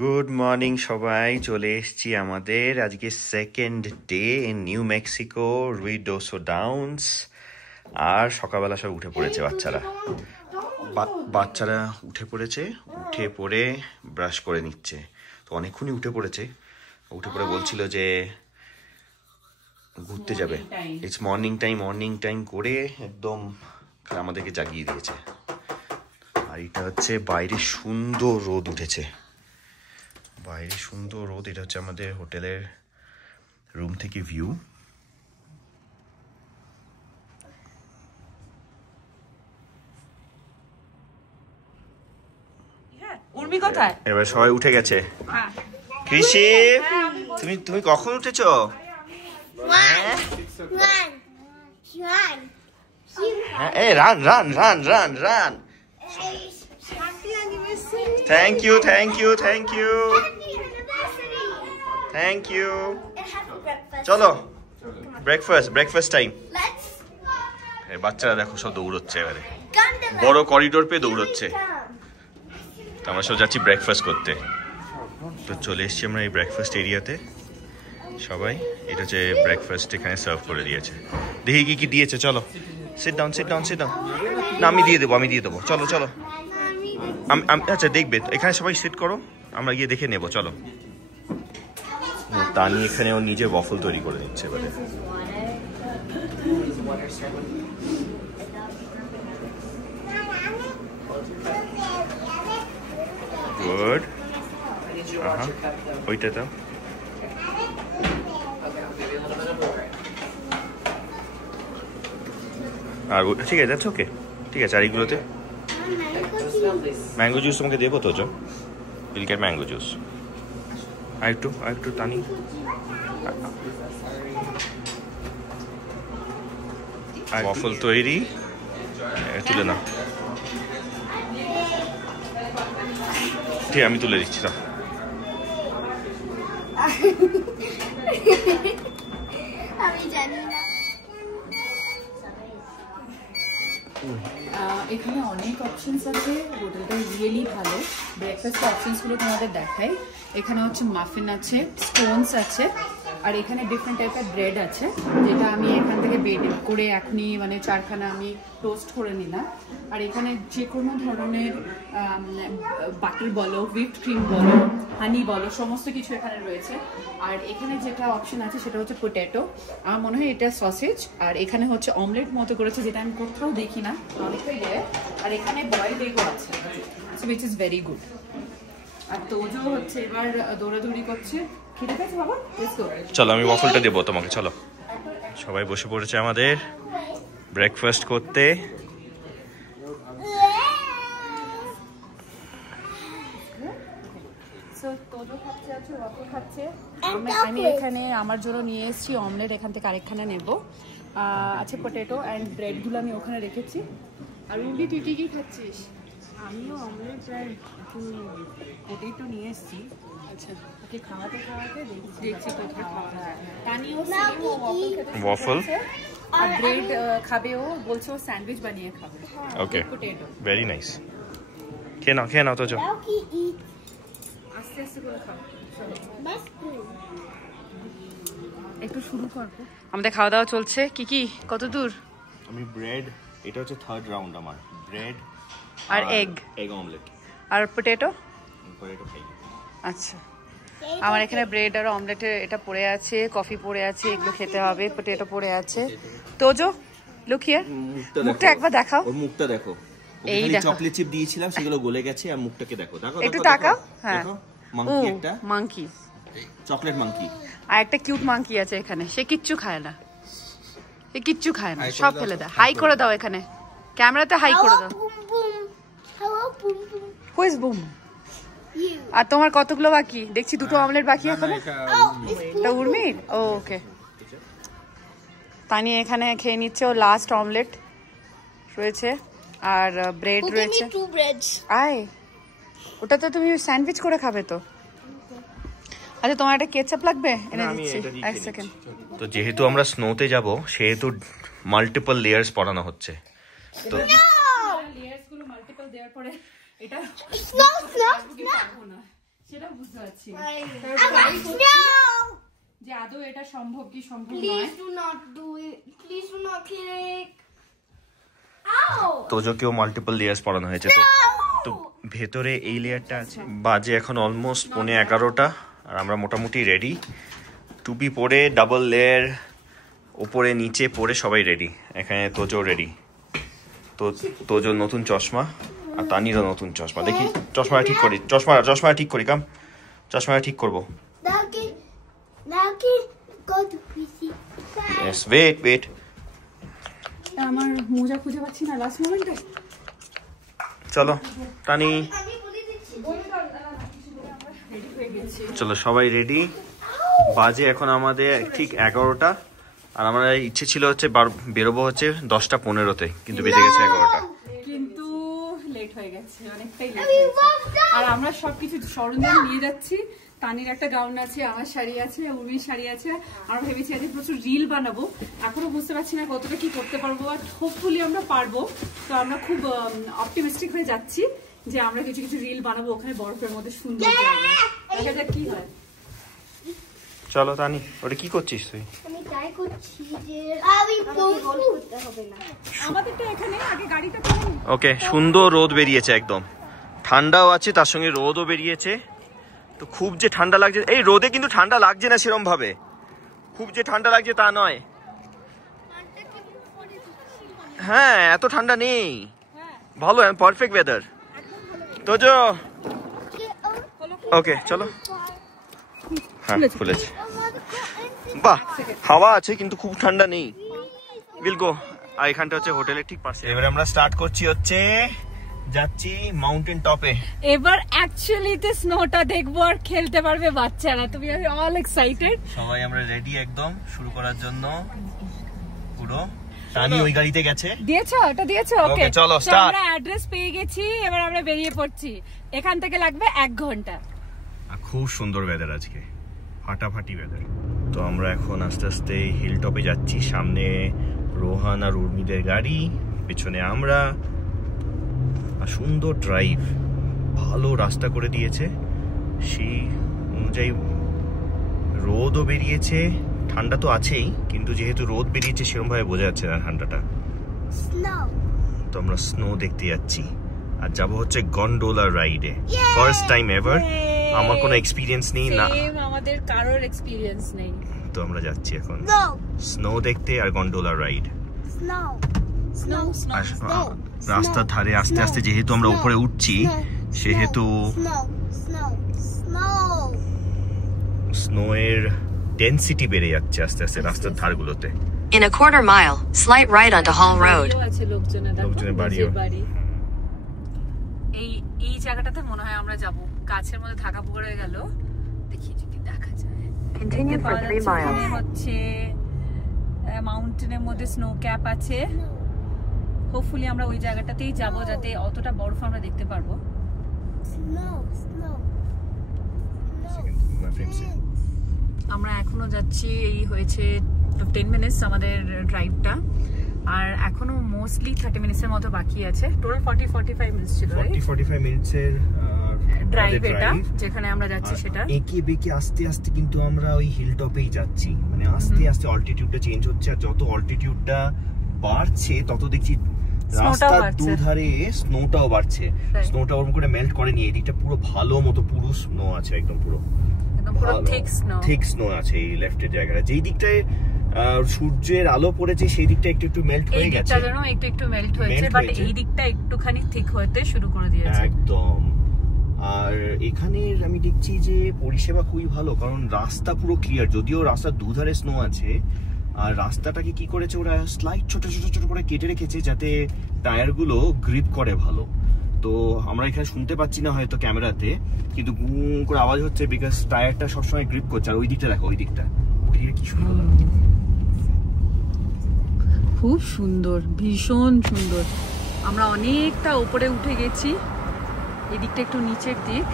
Good morning সবাই, চলে এসেছি আমাদের আজকে second day in New Mexico Ruidoso Downs. আর সকালবেলা সব উঠে পড়েছে বাচ্চারা উঠে পড়েছে, উঠে পড়ে ব্রাশ করে নিচ্ছে। তো অনেকক্ষণই উঠে পড়ে বলছিল যে ঘুরতে যাবে। ইটস মর্নিং টাইম করে একদম আমাদেরকে জাগিয়ে দিয়েছে। আর এটা হচ্ছে বাইরে সুন্দর রোদ উঠেছে, এটা হচ্ছে আমাদের হোটেলের রুম থেকে ভিউ। উর্মি কোথায়? এবার সবাই উঠে গেছে। কৃষি, তুমি কখন উঠেছো? হ্যাঁ, রান। Thank you. চলো ব্রেকফাস্ট টাইম। বাচ্চারা দেখো সব দৌড়চ্ছে, এবারে বড় করিডোর পেয়ে দৌড়চ্ছে। আমরা সব যাচ্ছি ব্রেকফাস্ট করতে। তো চলে এসছি আমরা এই ব্রেকফাস্ট এরিয়াতে সবাই। এটা হচ্ছে ব্রেকফাস্ট, এখানে সার্ভ করে দিয়েছে। দেখি কি দিয়েছে। চলো সিট ডাউন। না, আমি দিয়ে দেবো। চলো আচ্ছা, দেখবে এখানে সবাই সিট করো, আমরা গিয়ে দেখে নেবো। চলো। তানি এখানে ও নিজে ওয়াফল তৈরি করে দিচ্ছে এবারে। গুড। ওইটা তো আর ঠিক আছে, ওকে, ঠিক আছে। আর এইগুলোতে ম্যাঙ্গো জুস তোমাকে দেবো তো, উইল গেট ম্যাঙ্গো জুস। আর একটু টানি। ওয়াফল তৈরি, তুলে না। ঠিক, আমি তুলে দিচ্ছি। আমি জানি না। এখানে অনেক অপশনস আছে, হোটেলটা রিয়েলি ভালো। ব্রেকফাস্ট অপশনসগুলো তোমাদের দেখাই। এখানে হচ্ছে মাফিন আছে, স্টোনস আছে, আর এখানে ডিফারেন্ট টাইপের ব্রেড আছে, যেটা আমি এখান থেকে বেড করে এখনই মানে 4খানা আমি টোস্ট করে নিলাম। আর এখানে যে কোনো ধরনের বাটার বলো, হুইপড ক্রিম বলো, হানি বলো, সমস্ত কিছু এখানে রয়েছে। আর এখানে যেটা অপশন আছে সেটা হচ্ছে পোটেটো, আমার মনে হয় এটা সসেজ। আর এখানে হচ্ছে অমলেট মতো করেছে, যেটা আমি কোথাও দেখি না, অনেকটাই রেয়ার। আর এখানে বয়েলড এগও আছে, উইচ ইজ ভেরি গুড। আর তোজো হচ্ছে এবার দৌড়াদৌড়ি করছে। খেতে পেয়েছে বাবা? চলো, আমি ওয়াফলটা দেবো তোমাকে। চলো, সবাই বসে পড়েছে আমাদের ব্রেকফাস্ট করতে। আমি এখানে আমার জন্য নিয়ে এসেছি অমলেট, এখান থেকে আরেকখানা নেবো। আচ্ছা, পটেটো অ্যান্ড ব্রেডগুলো আমি ওখানে রেখেছি। আর উর্মি, তুই কি খাচ্ছিস? আমিও অমলেট আর একটু পটেটো নিয়ে এসেছি। আচ্ছা, ওকে খাওয়াতে দেখছি কোথায় খাওয়া হয়। ওয়াফল আর ব্রেড খাবে, ও বলছে ও স্যান্ডউইচ বানিয়ে খাবে। ওকে, পটেটো ভেরি নাইস। খেয়ে নাও তো। আস্তে আস্তে করে খাও, একটু শুরু করবো। আমাদের খাওয়া দাওয়া চলছে। কি কত দূর? আমি ব্রেড, এটা হচ্ছে থার্ড রাউন্ড আমার। ব্রেড আর এগ অমলেট আর পটেটো। খাই। আচ্ছা, আমার এখানে ব্রেড আর অমলেটের এটা পড়ে আছে, কফি পড়ে আছে, এগুলো খেতে হবে। পটেটো পড়ে আছে। তোজো, লুক হিয়ার, মুখটা একবার দেখাও। ওর মুখটা দেখো। এই দেখো, চকলেট চিপ দিয়েছিলাম, সেগুলো গলে গেছে। আর মুখটাকে দেখো, একটু তাকাও। হ্যাঁ, মাঙ্কি, একটা মাঙ্কি, চকলেট মাঙ্কি। আর একটা কিউট মাঙ্কি আছে এখানে, সে কিচ্ছু খায় না, সব ফেলে দেয়। হাই করে দাও, এখানে ক্যামেরাতে হাই করে দাও। Who is broom? আর তোমার কতগুলো বাকি? দেখছি দুটো অমলেট বাকি এখনো। এটা উর্মির? ওকে। তানি এখানে খেয়ে নিচ্ছে, ও লাস্ট অমলেট রয়েছে আর ব্রেড রয়েছে। আয়, ওটাতে তুমি স্যান্ডউইচ করে খাবে তো? আচ্ছা, তোমার একটা কেচাপ লাগবে? এনে দিচ্ছি, এক সেকেন্ড। তো যেহেতু আমরা স্নোতে যাব, সেহেতু মাল্টিপল লেয়ার্স পরানো হচ্ছে। তো লেয়ার্স গুলো মাল্টিপল দেওয়ার পরে এটা স্নো বুঝতে পারছি No! যে আদৌ এটা সম্ভব কি সম্ভব নয়। Please do not do it. Please do not click. Ow! তোজোকেও মাল্টিপল লেয়ার্স পরানো হয়েছে। তো ভেতরে এই লেয়ারটা আছে। বাজে এখন অলমোস্ট 11:15 আর আমরা মোটামুটি রেডি। টুপি পরে ডাবল লেয়ার উপরে নিচে পরে সবাই রেডি। এখানে তোজো রেডি। তো তোজোর নতুন চশমা আর তানিরও নতুন চশমা। দেখি চশমাটা ঠিক করি, চশমাটা ঠিক করি। কাম চশমাটা ঠিক করবো। Now go to PC. Yes, wait. আমার মোজা খুঁজে পাচ্ছি না লাস্ট মোমেন্টে। চলো তানি, চলো সবাই রেডি। বাজে এখন আমাদের ঠিক 11টা আর আমরা ইচ্ছে ছিল হচ্ছে বেরোবো হচ্ছে 10:15-তে, কিন্তু বেজে গেছে 11টা। কিন্তু লেট হয়ে গেছে, অনেকটাই লেট হয়েছে। আর আমরা সবকিছু সরঞ্জাম নিয়ে যাচ্ছি। তানির একটা গাউন আছে, আমার শাড়ি আছে, উর্মির শাড়ি আছে। আমরা ভেবেছি আজকে প্রচুর রিল বানাবো। এখনো বুঝতে পারছি না কতটা কি করতে পারবো, বাট হোপফুলি আমরা পারবো। তো আমরা খুব অপটিমিস্টিক হয়ে যাচ্ছি যে আমরা কিছু কিছু রিল বানাবো ওখানে বরফের মধ্যে সুন্দর জায়গা। দেখা যাক কি হয়। চলো তানি, ওটা কি করছিস তুই? আমি ট্রাই করছি যে আমি পোস্ট করতে হবে না। আমাদেরটা এখানে আগে গাড়িটা। ওকে, সুন্দর রোদ বেরিয়েছে, একদম ঠান্ডাও আছে, তার সঙ্গে রোদও বেরিয়েছে। তো খুব যে ঠান্ডা লাগছে, এই রোদে কিন্তু ঠান্ডা লাগছে না সেরকম ভাবে। খুব যে ঠান্ডা লাগছে তা নয়। হ্যাঁ, এত ঠান্ডা নেই, ভালো, পারফেক্ট ওয়েদার। তোজো ওকে চলো। হ্যাঁ খুলেছে। বাহ, হাওয়া আছে কিন্তু খুব ঠান্ডা নেই। Will go. আর এখানটা হচ্ছে হোটেলের ঠিক পাশে। এবারে আমরা স্টার্ট করছি হচ্ছে যাচ্ছি মাউন্টেন টপে। এবার অ্যাকচুয়ালিতে স্নোটা দেখবো আর খেলতে পারবে বাচ্চারা। তুমি অল এক্সাইটেড। সবাই আমরা রেডি একদম শুরু করার জন্য পুরো। তানি ওই গাড়িতে গেছে। দিয়েছো? ওটা দিয়েছো? ওকে চলো স্টার্ট। আমরা অ্যাড্রেস পেয়ে গেছি, এবার আমরা বেরিয়ে পড়ছি। এখান থেকে লাগবে 1 ঘন্টা। খুব সুন্দর ওয়েদার আজকে, ফাটাফাটি ওয়েদার। তো আমরা এখন আস্তে আস্তে হিল টপে যাচ্ছি। সামনে রোহান আর উর্মিদের গাড়ি, পেছনে আমরা। আর সুন্দর ড্রাইভ, ভালো রাস্তা করে দিয়েছে। সেই অনুযায়ী রোদও বেরিয়েছে, ঠান্ডা তো আছেই, কিন্তু যেহেতু রোদ বেরিয়েছে সেরকম ভাবে বোঝা যাচ্ছে না ঠান্ডাটা। তো আমরা স্নো দেখতে যাচ্ছি আর যাবো হচ্ছে গন্ডোলা রাইডে। ফার্স্ট টাইম এভার, আমার কোনো এক্সপিরিয়েন্স নেই না, আমাদের কারোর এক্সপিরিয়েন্স নেই। তো আমরা যাচ্ছি এখন স্নো দেখতে আর গন্ডোলা রাইড। রাস্তার ধারে আস্তে আস্তে যেহেতু আমরা উপরে উঠছি, সেহেতু স্নো এর ডেনসিটি বেড়ে যাচ্ছে আস্তে আস্তে রাস্তার ধারগুলোতে। In a quarter mile, slight right onto Hall Road. লোকজনের বাড়িও। এই জায়গাটাতে মনে হয় আমরা যাব। গাছের মধ্যে থাকা পড়ে গেল, দেখি যদি দেখা যায়। Continue for 3 miles. হচ্ছে মাউন্টেনের মধ্যে স্নো ক্যাপ আছে। হোপফুলি আমরা ওই জায়গাটাতেই যাব, যাতে অতটা বরফ আমরা দেখতে পারবো। আমরা এখনো যাচ্ছি, এই হয়েছে 10 মিনিটস আমাদের ড্রাইভটা, আর এখনো মোস্টলি 30 মিনিটসের মতো বাকি আছে। টোটাল 40-45 মিনিটস ছিল। 40-45 মিনিটসের ড্রাইভ এটা, যেখানে আমরা যাচ্ছি সেটা একে বেঁকে আস্তে আস্তে কিন্তু আমরা ওই হিল টপেই যাচ্ছি। মানে আস্তে আস্তে অল্টিটিউডটা চেঞ্জ হচ্ছে, আর যত অল্টিটিউডটা বাড়ছে তত দেখছি রাস্তার দুধারে স্নোটাও বাড়ছে। স্নোটা ওরকম করে মেল্ট করেনি, এদিকটা পুরো ভালো মতো পুরো স্নো আছে, একদম পুরো ঠিক স্নো আছে এই লেফটের জায়গাটা। যেই দিকটায় সূর্যের আলো পড়েছে সেই দিকটা একটু একটু মেল্ট হয়ে গেছে, এই দিকটা একটু একটু মেল্ট হয়েছে, বাট এই দিকটা একটুখানি ঠিক হতে শুরু করে দিয়েছে একদম। আর এখানের আমি দেখছি যে পরিষেবা খুবই ভালো, কারণ রাস্তা পুরো ক্লিয়ার, যদিও রাস্তার দুধারে স্নো আছে। আর রাস্তাটাকে কি করেছে ওরা, স্লাইড ছোট ছোট ছোট করে কেটে রেখেছে যাতে টায়ার গুলো গ্রিপ করে ভালো। তো আমরা এখানে শুনতে পাচ্ছি না হয়তো ক্যামেরাতে, কিন্তু গুঁ করে আওয়াজ হচ্ছে, বিকজ টায়ারটা সবসময় গ্রিপ করছে। আর ওই দিকটা দেখো, ওই দিকটা কি সুন্দর, খুব সুন্দর, ভীষণ সুন্দর। আমরা অনেকটা উপরে উঠে গেছি, এদিকটা একটু নিচের দিক।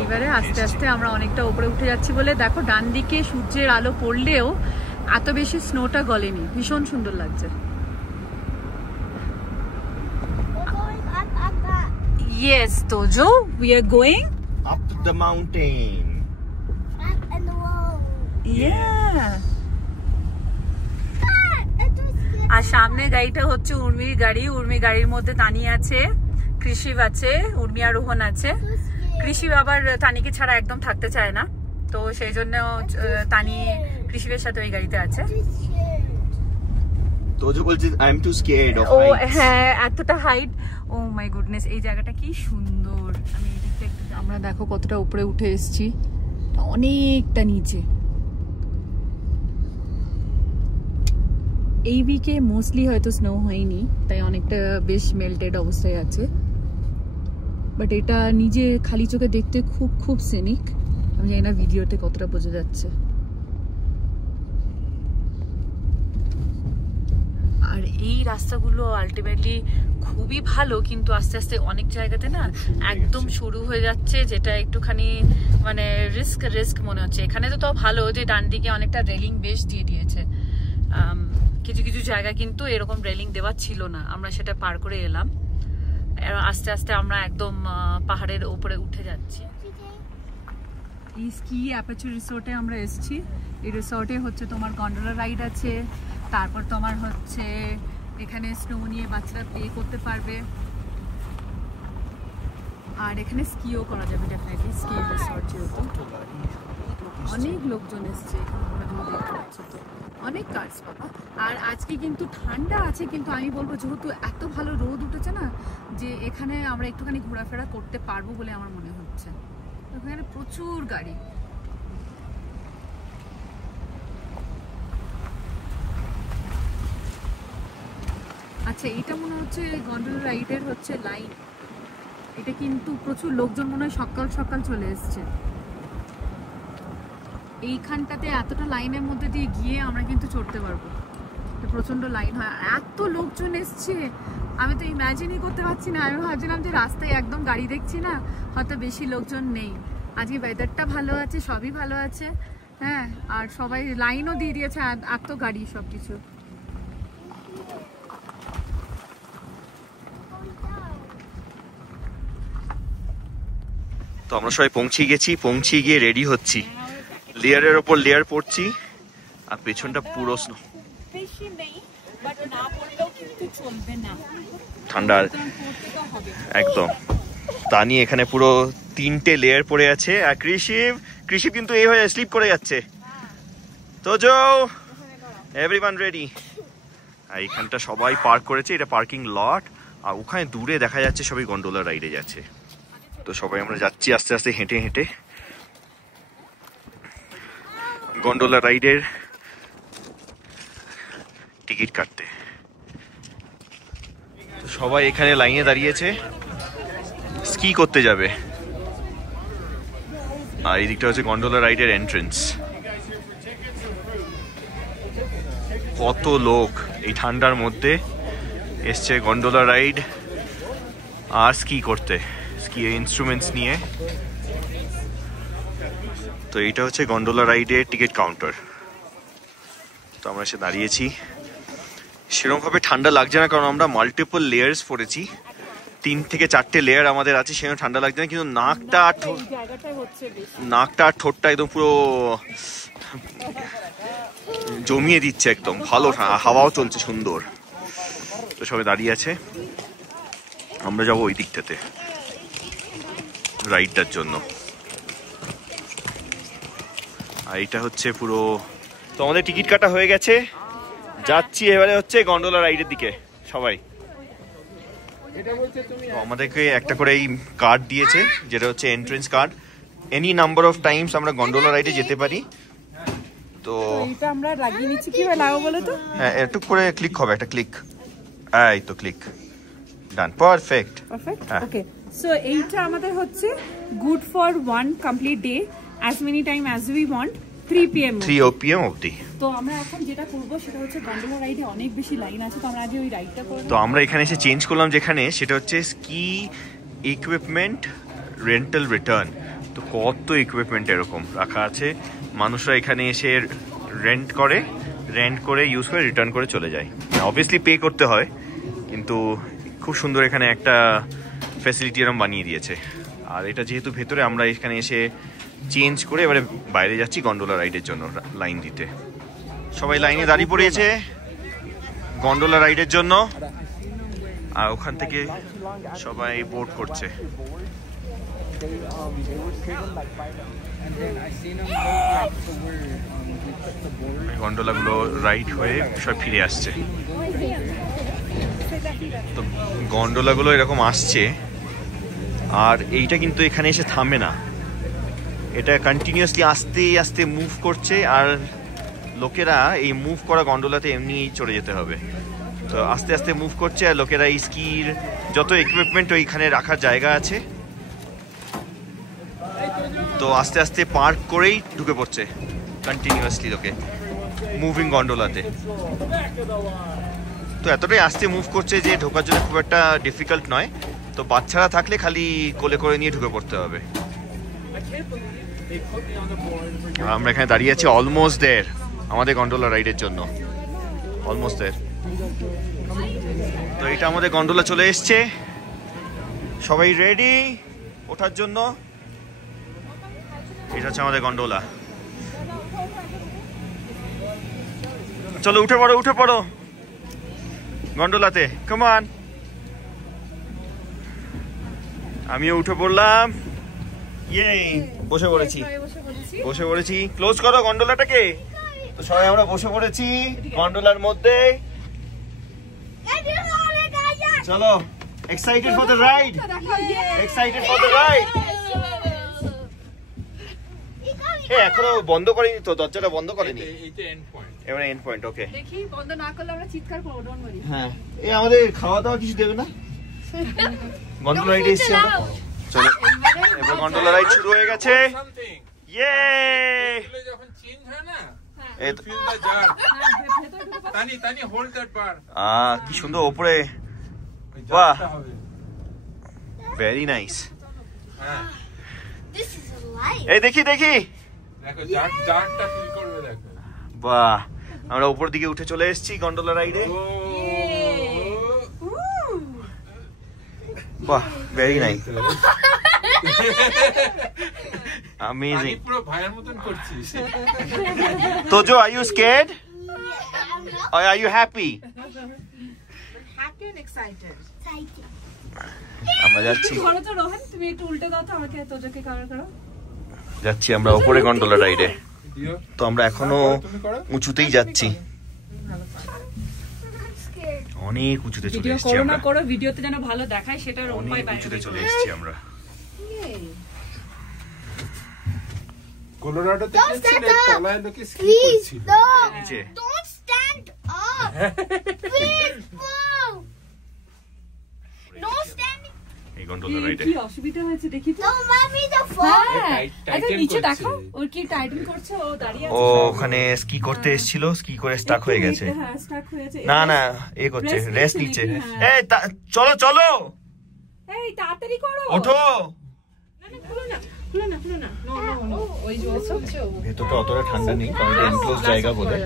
এইবারে আস্তে আস্তে আমরা অনেকটা উপরে উঠে যাচ্ছি বলে দেখো ডান দিকে সূর্যের আলো পড়লেও এত বেশি স্নোটা গলেনি, ভীষণ সুন্দর লাগছে। Yes, Tojo, we are going up the mountain. And the wall. Yeah. আর সামনে গাড়িটা হচ্ছে উর্মির গাড়ি। উর্মি গাড়ির মধ্যে তানি আছে, কৃষিব আছে, উর্মি আর রোহন আছে। কৃষিব আবার তানিকে ছাড়া একদম থাকতে চায় না, তো সেই জন্য তানি কৃষিবের সাথে ওই গাড়িতে আছে। তোজো বলছে I am too scared of ও হাইটস। হ্যাঁ, এতটা হাইট, ও মাই গুডনেস। এই জায়গাটা কি সুন্দর। আমি আমরা দেখো কতটা উপরে উঠে এসেছি, অনেকটা নিচে। এই উইকে মোস্টলি হয়তো স্নো হয়নি, তাই অনেকটা বেশ মেল্টেড অবস্থায় আছে, বাট এটা নিজে খালি চোখে দেখতে খুব খুব সিনিক। আমি জানি না ভিডিওতে কতটা বোঝা যাচ্ছে। আর এই রাস্তাগুলো আলটিমেটলি খুবই ভালো, কিন্তু আস্তে আস্তে অনেক জায়গাতে না একদম শুরু হয়ে যাচ্ছে, যেটা একটুখানি মানে রিস্ক মনে হচ্ছে। এখানে তো ভালো যে ডান দিকে অনেকটা রেলিং বেশ দিয়ে দিয়েছে, কিছু কিছু জায়গা কিন্তু এরকম রেলিং দেওয়া ছিল না, আমরা সেটা পার করে এলাম। আস্তে আস্তে আমরা একদম পাহাড়ের উপরে উঠে যাচ্ছি। এই স্কি অ্যাপাচুর রিসোর্টে আমরা এসেছি। এই রিসোর্টে হচ্ছে তোমার গন্ডোলা রাইড আছে, তারপর তোমার হচ্ছে এখানে স্নো নিয়ে বাচ্চারা প্লে করতে পারবে, আর এখানে স্কিও করা যাবে ডেফিনেটলি। স্কি রিসোর্ট যেহেতু অনেক লোকজন এসছে, দেখতে পাচ্ছ তো অনেক কার্স পাবা। আর আজকে কিন্তু ঠান্ডা আছে, কিন্তু আমি বলবো যেহেতু এত ভালো রোদ উঠেছে না, যে এখানে আমরা একটুখানি ঘোরাফেরা করতে পারবো বলে আমার মনে হচ্ছে। এখানে প্রচুর গাড়ি। আচ্ছা, এটা মনে হচ্ছে গন্ডোলা রাইডের হচ্ছে লাইন। এটা কিন্তু প্রচুর লোকজন মনে হয় সকাল সকাল চলে এসছে। এইখানটাতে এতটা লাইনের মধ্যে দিয়ে গিয়ে আমরা কিন্তু চড়তে পারবো। প্রচন্ড লাইন হয়, এত লোকজন এসছে, আমি তো ইমাজিনই করতে পারছি না। আমি ভাবছিলাম যে রাস্তায় একদম গাড়ি দেখছি না, হয়তো বেশি লোকজন নেই। আজকে ওয়েদারটা ভালো আছে, সবই ভালো আছে। হ্যাঁ, আর সবাই লাইনও দিয়ে দিয়েছে, এত গাড়ি সব কিছু। তো আমরা সবাই পৌঁছে গিয়ে রেডি হচ্ছি, লেয়ারের ওপর লেয়ার পড়ছি, আর পেছনটা পুরো স্নো। ঠান্ডা একদম। তানি এখানে পুরো 3টে লেয়ার পড়ে আছে, আর কৃষি কিন্তু এই হয়ে স্লিপ করে যাচ্ছে। তো এভরিওয়ান রেডি। আর এখানটা সবাই পার্ক করেছে, এটা পার্কিং লট, আর ওখানে দূরে দেখা যাচ্ছে সবাই গন্ডোলা রাইডে যাচ্ছে। তো সবাই আমরা যাচ্ছি আস্তে আস্তে হেঁটে হেঁটে গন্ডোলা রাইডের টিকিট কাটতে। তো সবাই এখানে লাইনে দাঁড়িয়েছে, স্কি করতে যাবে। আর এই দিকটা হচ্ছে গন্ডোলা রাইডের এন্ট্রেন্স। কত লোক এই ঠান্ডার মধ্যে এসছে গন্ডোলা রাইড আর স্কি করতে, স্কি ইনস্ট্রুমেন্টস নিয়ে। তো এইটা হচ্ছে গন্ডোলা রাইডের টিকিট কাউন্টার। তো আমরা এসে দাঁড়িয়েছি, সেরকমভাবে ঠান্ডা লাগছে না, কারণ আমরা মাল্টিপল লেয়ার্স পরেছি, 3 থেকে 4টে লেয়ার আমাদের আছে, সেজন্য ঠান্ডা লাগছে না। কিন্তু নাকটা আর ঠোঁটটা একদম পুরো জমিয়ে দিচ্ছে, একদম ভালো হাওয়াও চলছে সুন্দর। তো সবাই দাঁড়িয়ে আছে, আমরা যাবো ওই দিকটাতে রাইডটার জন্য। আর এটা হচ্ছে পুরো, তো আমাদের টিকিট কাটা হয়ে গেছে, যাচ্ছি এবারে হচ্ছে গন্ডোলা রাইডের দিকে সবাই। তো আমাদেরকে একটা করে এই কার্ড দিয়েছে, যেটা হচ্ছে entrance card. Any number of Times আমরা গন্ডোলা রাইডে যেতে পারি। তো এটা আমরা লাগিয়ে নিচ্ছি, কিভাবে লাগাবো বলো তো? হ্যাঁ, একটু করে ক্লিক হবে, একটা ক্লিক, এই তো ক্লিক, ডান, পারফেক্ট। ওকে, সো এইটা আমাদের হচ্ছে good for 1 complete day, as many time as we want, 3 PM 3 PM অবধি। তো আমরা এখন যেটা করব সেটা হচ্ছে গন্ডোলা রাইডে অনেক বেশি লাইন আছে, তো আমরা আগে ওই রাইডটা করব। তো আমরা এখানে এসে চেঞ্জ করলাম যেখানে, সেটা হচ্ছে স্কি ইকুইপমেন্ট রেন্টাল রিটার্ন। তো কত ইকুইপমেন্ট এরকম রাখা আছে, মানুষরা এখানে এসে রেন্ট করে ইউজ করে রিটার্ন করে চলে যায়। অবভিয়াসলি পে করতে হয়, কিন্তু খুব সুন্দর এখানে একটা ফ্যাসিলিটি এরকম বানিয়ে দিয়েছে। আর এটা যেহেতু ভেতরে, আমরা এখানে এসে চেঞ্জ করে এবারে বাইরে যাচ্ছি গন্ডোলা রাইডের জন্য লাইন দিতে। সবাই লাইনে দাঁড়িয়ে পড়েছে গন্ডোলা রাইডের জন্য, আর ওখান থেকে সবাই বোট করছে। গন্ডোলাগুলো রাইড হয়ে সব ফিরে আসছে। তো গন্ডোলাগুলো এরকম আসছে, আর এইটা কিন্তু এখানে এসে থামে না, এটা কন্টিনিউয়াসলি আস্তে আস্তে মুভ করছে। আর লোকেরা এই মুভ করা গন্ডোলাতে এমনি চড়ে যেতে হবে, তো আস্তে আস্তে মুভ করছে। আর লোকেরা এই স্কির যত ইকুইপমেন্ট ওইখানে রাখার জায়গা আছে, তো আস্তে আস্তে পার্ক করেই ঢুকে পড়ছে কন্টিনিউয়াসলি লোকে মুভিং গন্ডোলাতে। তো এতটাই আস্তে মুভ করছে যে ঢোকার জন্য খুব একটা ডিফিকাল্ট নয়। তো বাচ্চারা থাকলে খালি কোলে করে নিয়ে ঢুকে পড়তে হবে। আমরা এখানে দাঁড়িয়ে আছি অলমোস্ট দেয়ার আমাদের গন্ডোলা রাইডের জন্য, অলমোস্ট দেয়ার। তো এটা আমাদের গন্ডোলা চলে এসছে, সবাই রেডি ওঠার জন্য। এটা হচ্ছে আমাদের গন্ডোলা। চলো উঠে পড়ো, উঠে পড়ো গন্ডোলাতে, কাম অন। আমিও উঠে পড়লাম, ইয়ে বসে পড়েছি, বসে পড়েছি। ক্লোজ করো গন্ডোলাটাকে। তো সবাই আমরা বসে পড়েছি গন্ডোলার মধ্যে। চলো, excited for the ride, excited for the ride. এখনো বন্ধ করেনি তো, দরজাটা বন্ধ করেনি, এবারে এন্ড পয়েন্ট। ওকে, দেখি বন্ধ না করলে আমরা চিৎকার করব, ডোন্ট ওয়ারি। হ্যাঁ, এই আমাদের খাওয়া দাওয়া কিছু দেবে না? গন্ডোলা রাইড এসেছি আমরা। চলো, এবার গন্ডোলা রাইড শুরু হয়ে গেছে। ইয়ে, যখন চেঞ্জ হয় না, এই ফিল দ্য জার। তানি তানি হোল্ড দ্যাট বার। কি সুন্দর উপরে, বাহ, ভেরি নাইস। হ্যাঁ, This is a light. এই দেখি দেখি, দেখো জারটা ফিল করবে, দেখো। বাহ, আমরা উপর দিকে উঠে চলে এসেছি গন্ডোলা রাইডে। বাহ, ভেরি নাইস, অ্যামেজিং। পুরো ভাইয়ের মতন করছিস। Tojo, are you scared or are you happy? Happy and excited. আমরা যাচ্ছি, করো তো রোহন, তুমি একটু উল্টে দাও তো আমাকে, তোজোকে কভার করো। যাচ্ছি আমরা উপরে গন্ডোলা রাইডে। তো আমরা এখনো উঁচুতেই যাচ্ছি, অনেক উঁচুতে চলে ভিডিও এসেছি করো না আমরা, করো, ভিডিওতে যেন ভালো দেখায় সেটার উপায় অনেক বাইরে উঁচুতে চলে এসেছি আমরা। কলোরাডোতে Don't গেছিলে, stand up. তলায় লোকে স্কি Please, করছিল। no. নিচে Don't stand up. Please, no. No standing. এই গন্ডোলা রাইডে কি অসুবিধা হয়েছে দেখি তো। Don't let me the phone. হ্যাঁ, টাইটেন একদম নিচে করছে। দেখো, ওর কি টাইটেন করছে, ও দাঁড়িয়ে ও আছে। ওখানে স্কি করতে এসেছিল, স্কি করে স্টাক হয়ে গেছে। হ্যাঁ, স্টাক হয়েছে। না না, এ করছে, Rest রেস্ট নিচ্ছে নিচ্ছে। নাকি? হ্যাঁ। এই চলো চলো, এই তাড়াতাড়ি করো, ওঠো। খুলো না, খুলো না, খুলো না। নো নো নো, ওই যে হচ্ছে ভেতরটা অতটা ঠান্ডা নেই, কারণ এটা এনক্লোজ জায়গা বলে।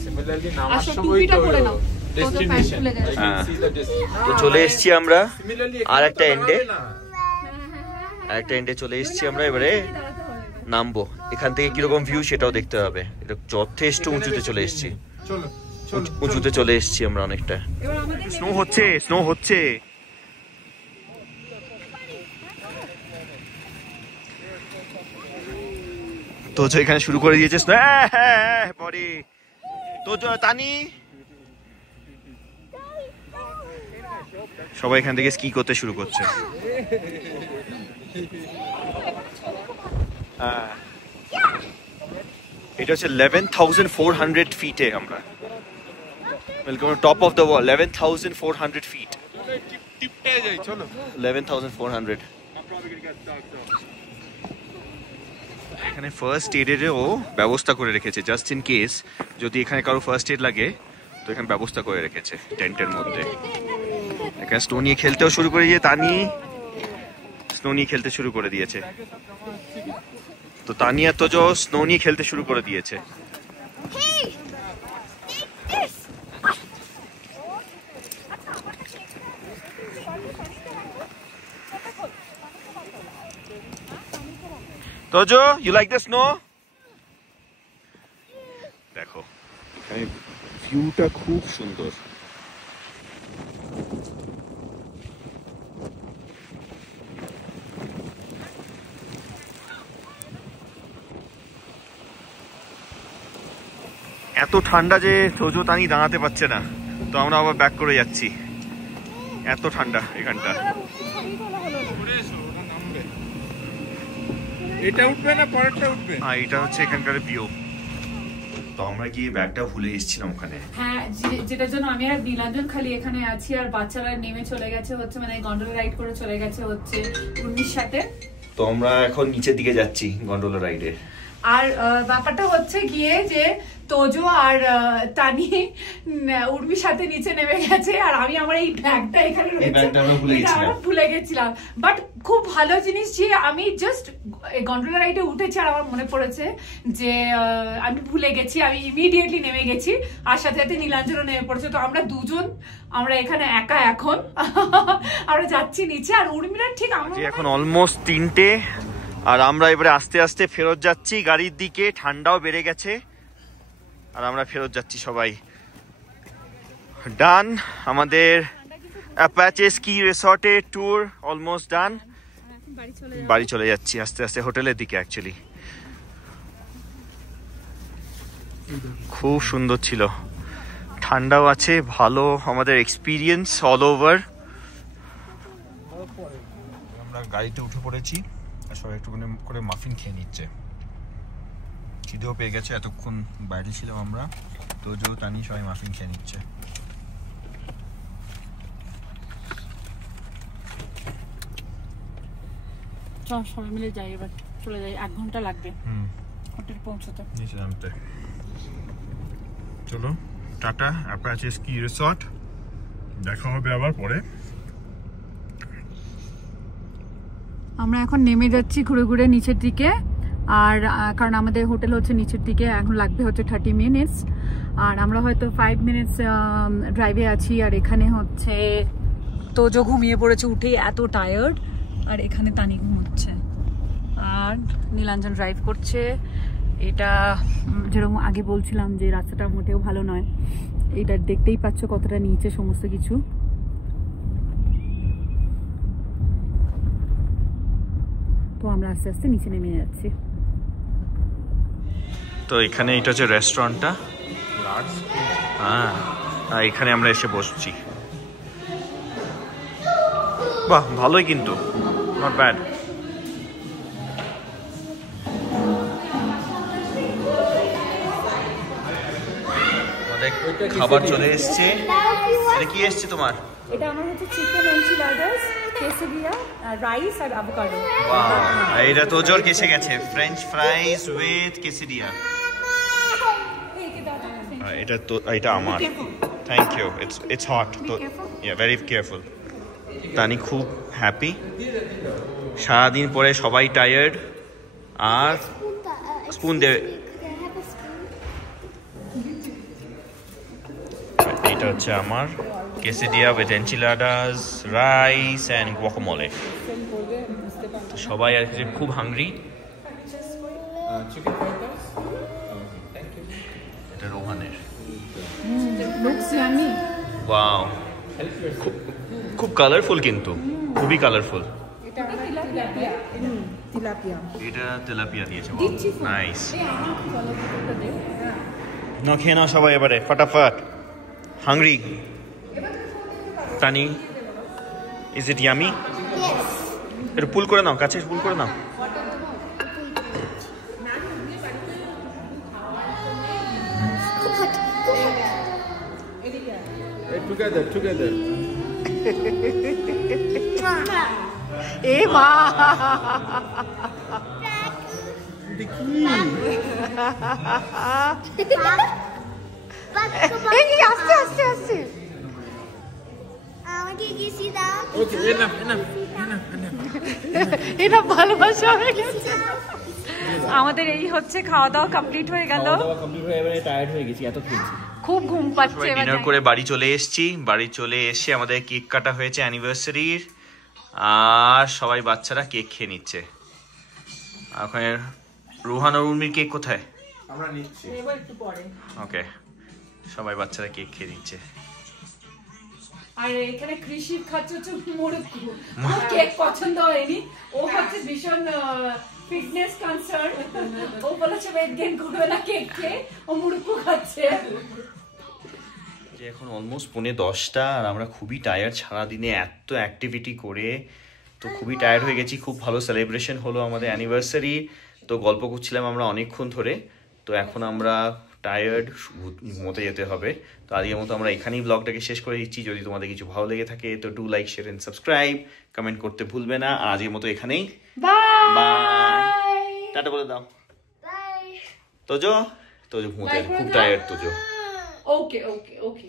সিমিলারলি নামার আসো, সময় টুপিটা তো পরে নাও। ডেস্টিনেশন, খুলে যায়। I can see the destination. তো চলে এসেছি আমরা Similarly, আর এখানে একটা তো এন্ডে, দাঁড়াবে না। আর একটা এন্ডে চলে এসেছি আমরা। এবারে নামবো, এখান থেকে কিরকম ভিউ সেটাও দেখতে হবে। এটা যথেষ্ট উঁচুতে চলে এসেছি, চলো চলো উঁচুতে চলে এসেছি আমরা অনেকটা। এবার আমাদের স্নো হচ্ছে, স্নো হচ্ছে। তো এখানে শুরু করে দিয়েছে স্নো। পরে তো তানি সবাই এখান থেকে স্কি করতে শুরু করছে। এটা হচ্ছে 11,400 ফিটে আমরা। Welcome top of the wall, 11,400 feet. টিপটে যাই, চলো 11,400। এখানে ফার্স্ট এডেরও ব্যবস্থা করে রেখেছে, জাস্ট ইন কেস যদি এখানে কারো ফার্স্ট এড লাগে তো এখানে ব্যবস্থা করে রেখেছে টেন্টের মধ্যে। এখানে স্নো নিয়ে খেলতেও শুরু করে দিয়ে, তানি স্নো নিয়ে খেলতে শুরু করে দিয়েছে। তো তানিয়া তো স্নো নিয়ে খেলতে শুরু করে দিয়েছে। Hey, take this. Tojo, you like the snow? দেখো এখানে ভিউটা খুব সুন্দর। এত ঠান্ডা যে তোজো তানি দাঁড়াতে পারছে না, তো আমরা আবার ব্যাক করে যাচ্ছি। এত ঠান্ডা এখানটা। এটা উঠবে না পরেরটা উঠবে? হ্যাঁ, এটা হচ্ছে এখানকার ভিউ। তো আমরা গিয়ে ব্যাগটা ভুলে এসেছিলাম ওখানে। হ্যাঁ, যেটার জন্য আমি আর নীলাঞ্জন খালি এখানে আছি, আর বাচ্চারা নেমে চলে গেছে হচ্ছে মানে গন্ডোলা রাইড করে চলে গেছে হচ্ছে উর্মির সাথে। তো আমরা এখন নিচের দিকে যাচ্ছি গন্ডোলা রাইডে। আর ব্যাপারটা হচ্ছে গিয়ে যে তোজো আর তানি উর্মির সাথে নিচে নেমে গেছে, আর আমি আমার এই ব্যাগটা এখানে ভুলে গেছিলাম। বাট খুব ভালো জিনিস যে আমি জাস্ট গন্ডোলা রাইডে উঠেছি আর আমার মনে পড়েছে যে আমি ভুলে গেছি, আমি ইমিডিয়েটলি নেমে গেছি, আর সাথে সাথে নীলাঞ্জনও নেমে পড়েছে। তো আমরা দুজন আমরা এখানে একা এখন আমরা যাচ্ছি নিচে, আর উর্মিরা ঠিক আমরা এখন অলমোস্ট 3টে, আর আমরা এবারে আস্তে আস্তে ফেরত যাচ্ছি গাড়ির দিকে। ঠান্ডাও বেড়ে গেছে আর আমরা ফেরত যাচ্ছি সবাই। ডান, আমাদের অ্যাপাচে স্কি রিসর্টের ট্যুর অলমোস্ট ডান। বাড়ি চলে যাচ্ছি আস্তে আস্তে হোটেলের দিকে। অ্যাকচুয়ালি খুব সুন্দর ছিল, ঠান্ডাও আছে, ভালো আমাদের এক্সপিরিয়েন্স অল ওভার। আমরা গাড়িতে উঠে পড়েছি আর সবাই একটু করে মাফিন খেয়ে নিচ্ছে। খিদেও পেয়ে গেছে, এতক্ষণ বাইরে ছিলাম আমরা, তো জো তানি সবাই মাফিন খেয়ে নিচ্ছে। চল সবাই মিলে যাই, এবার চলে যাই, 1 ঘন্টা লাগবে হোটেল পৌঁছতে, নিচে নামতে। চলো টাটা, অ্যাপাচে স্কি রিসর্ট, দেখা হবে আবার পরে। আমরা এখন নেমে যাচ্ছি ঘুরে ঘুরে নিচের দিকে, আর কারণ আমাদের হোটেল হচ্ছে নিচের দিকে, এখন লাগবে হচ্ছে 30 মিনিটস, আর আমরা হয়তো 5 মিনিটস ড্রাইভে আছি। আর এখানে হচ্ছে তোজো ঘুমিয়ে পড়েছে উঠেই, এত টায়ার্ড, আর এখানে তানি ঘুমোচ্ছে, আর নীলাঞ্জন ড্রাইভ করছে। এটা যেরকম আগে বলছিলাম যে রাস্তাটা মোটেও ভালো নয়, এটা দেখতেই পাচ্ছ কতটা নিচে সমস্ত কিছু। তো আমরা আস্তে আস্তে নিচে নেমে যাচ্ছি। তো এখানে এটা হচ্ছে রেস্টুরেন্টটা, হ্যাঁ, এখানে আমরা এসে বসছি। বাহ, ভালোই কিন্তু, নট ব্যাড। খাবার চলে এসছে। এটা কি এসছে তোমার? এটা আমার হচ্ছে চিকেন এনচিলাদাস, quesadilla, রাইস আর অ্যাভোকাডো। ওয়াও, এটা তো জোর কেসে গেছে, ফ্রেঞ্চ ফ্রাইজ উইথ quesadilla। এটা তো এটা আমার, থ্যাংক ইউ, ইটস হট। তো ইয়া, ভেরি কেয়ারফুল। তানি খুব হ্যাপি, সারাদিন পরে সবাই টায়ার্ড, আর স্পুন দে। এটা হচ্ছে আমার quesadilla with enchiladas, rice and guacamole. তো সবাই আর খুব হাংরি। এটা রোহানের। ওয়াও, খুব কালারফুল, কিন্তু খুবই কালারফুল। এটা তেলাপিয়া দিয়েছে, নাইস। না খেয়ে নাও সবাই এবারে ফটাফট, hungry. Tani, is it yummy? একটু পুল করে নাও, কাছে পুল করে নাও। Together. এ মা, আস্তে আস্তে আস্তে। Okay, enough. এটা ভালোবাসা হয়ে গেছে। আমাদের এই হচ্ছে খাওয়া দাওয়া কমপ্লিট হয়ে গেল, খুব ঘুম পাচ্ছে। ডিনার করে বাড়ি চলে এসেছি। বাড়ি চলে এসে আমাদের কেক কাটা হয়েছে অ্যানিভার্সারির, আর সবাই বাচ্চারা কেক খেয়ে নিচ্ছে। ওখানে রোহান আর উর্মির কেক কোথায়? আমরা নিচ্ছি এবার একটু পরে। ওকে, সবাই বাচ্চারা কেক খেয়ে দিচ্ছে। আর এখানে কৃষি খাচ্ছে হচ্ছে মুরুক্কু। ওর কেক পছন্দ হয়নি, ও হচ্ছে ভীষণ ফিটনেস কনসার্ন। ও বলেছে ওয়েট গেইন করবে না কেক খেয়ে, ও মুরুক্কু খাচ্ছে। যে এখন অলমোস্ট 10:45 আর আমরা খুবই টায়ার্ড, সারাদিনে এত অ্যাক্টিভিটি করে তো খুবই টায়ার্ড হয়ে গেছি। খুব ভালো সেলিব্রেশন হলো আমাদের অ্যানিভার্সারি, তো গল্প করছিলাম আমরা অনেকক্ষণ ধরে। তো এখন আমরা টায়ার্ড, ঘুমোতে যেতে হবে। তো আজকের মতো আমরা এখানেই ব্লগটাকে শেষ করে দিচ্ছি। যদি তোমাদের কিছু ভালো লেগে থাকে তো do like, share and subscribe, comment করতে ভুলবে না। আর আজকের মতো এখানেই বাই, টাটা বলে দাও। তোজো ঘুমোতে খুব টায়ার্ড তোজো। ওকে ওকে ওকে।